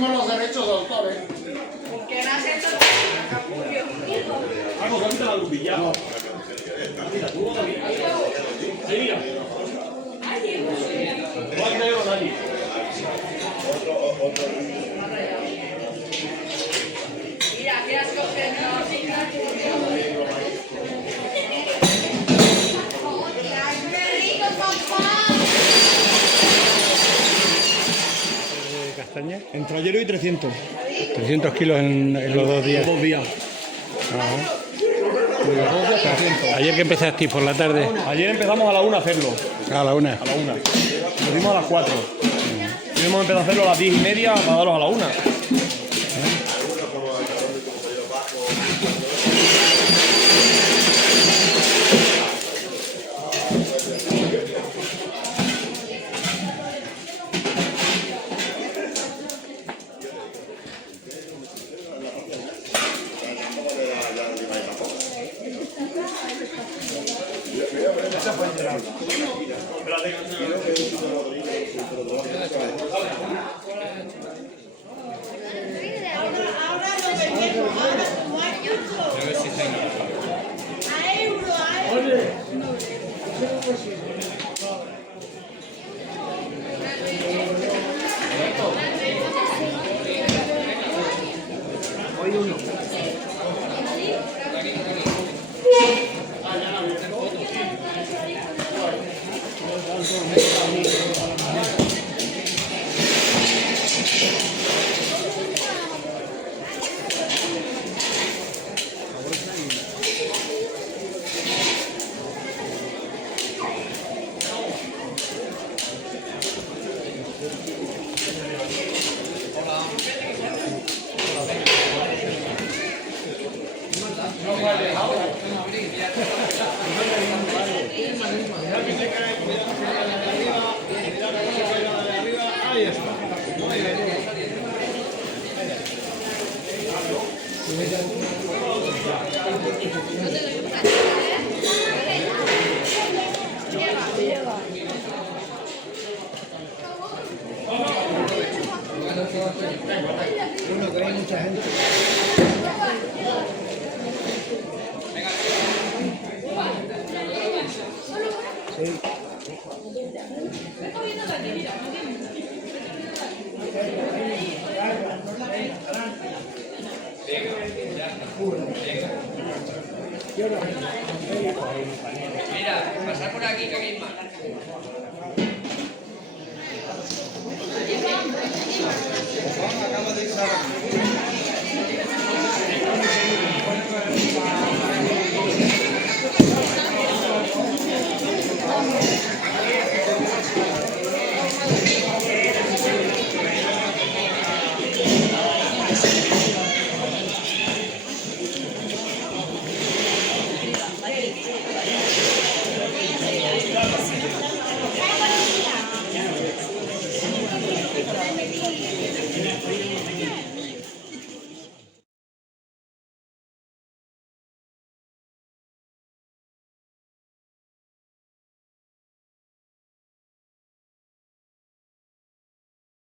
pedimos los derechos de autor, ¿eh? ¿Qué no hace esto? Capullo. Vamos, quita la luz, ya. No. Sí, mira. No hay negro nadie. Mira, mira, castaña. Entre ayer y 300. 300 kilos en los 2 días. 2 días. Ajá. Ayer que empezasteis por la tarde. Ayer empezamos a la 1 a hacerlo. A la 1. A la 1. Lo dimos a las 4. Hoy hemos empezado a hacerlo a las 10:30 para darlos a la 1. Mira, pasar por aquí que aquí hay más.